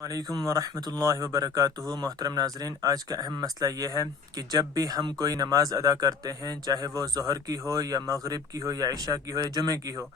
وعلیکم ورحمۃ اللہ وبرکاتہ۔ محترم ناظرین، آج کا اہم مسئلہ یہ ہے کہ جب بھی ہم کوئی نماز ادا کرتے ہیں، چاہے وہ ظہر کی ہو یا مغرب کی ہو یا عشاء کی ہو یا جمعہ کی ہو،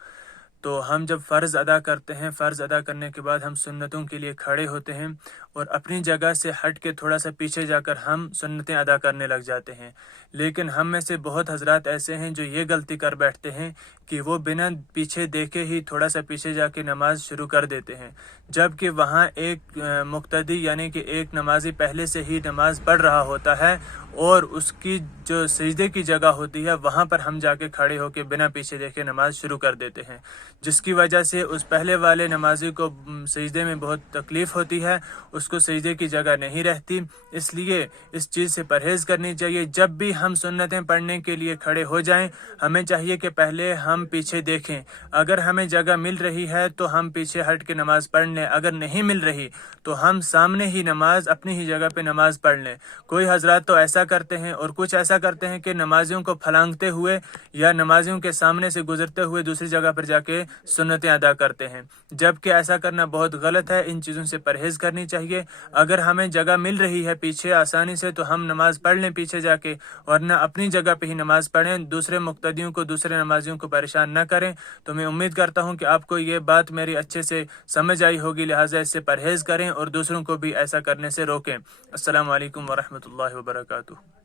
تو ہم جب فرض ادا کرتے ہیں، فرض ادا کرنے کے بعد ہم سنتوں کے لیے کھڑے ہوتے ہیں اور اپنی جگہ سے ہٹ کے تھوڑا سا پیچھے جا کر ہم سنتیں ادا کرنے لگ جاتے ہیں۔ لیکن ہم میں سے بہت حضرات ایسے ہیں جو یہ غلطی کر بیٹھتے ہیں کہ وہ بنا پیچھے دیکھے ہی تھوڑا سا پیچھے جا کے نماز شروع کر دیتے ہیں، جبکہ وہاں ایک مقتدی یعنی کہ ایک نمازی پہلے سے ہی نماز پڑھ رہا ہوتا ہے، اور اس کی جو سجدے کی جگہ ہوتی ہے وہاں پر ہم جا کے کھڑے ہو کے بنا پیچھے دیکھے نماز شروع کر دیتے ہیں، جس کی وجہ سے اس پہلے والے نمازی کو سجدے میں بہت تکلیف ہوتی ہے، اس کو سجدے کی جگہ نہیں رہتی۔ اس لیے اس چیز سے پرہیز کرنی چاہیے۔ جب بھی ہم سنتیں پڑھنے کے لیے کھڑے ہو جائیں، ہمیں چاہیے کہ پہلے ہم پیچھے دیکھیں۔ اگر ہمیں جگہ مل رہی ہے تو ہم پیچھے ہٹ کے نماز پڑھ لیں، اگر نہیں مل رہی تو ہم سامنے ہی نماز اپنی ہی جگہ پہ نماز پڑھ لیں۔ کوئی حضرات تو ایسا کرتے ہیں اور کچھ ایسا کرتے ہیں کہ نمازیوں کو پھلانگتے ہوئے یا نمازیوں کے سامنے سے گزرتے ہوئے دوسری جگہ پر جا کے سنتیں ادا کرتے ہیں، جبکہ ایسا کرنا بہت غلط ہے۔ ان چیزوں سے پرہیز کرنی چاہیے۔ اگر ہمیں جگہ مل رہی ہے پیچھے آسانی سے تو ہم نماز پڑھ لیں پیچھے جا کے، ورنہ اپنی جگہ پہ ہی نماز پڑھیں، دوسرے مقتدیوں کو، دوسرے نمازیوں کو پریشان نہ کریں۔ تو میں امید کرتا ہوں کہ آپ کو یہ بات میری اچھے سے سمجھ آئی ہوگی، لہٰذا اس سے پرہیز کریں اور دوسروں کو بھی ایسا کرنے سے روکیں۔ السلام علیکم ورحمۃ اللہ وبرکاتہ۔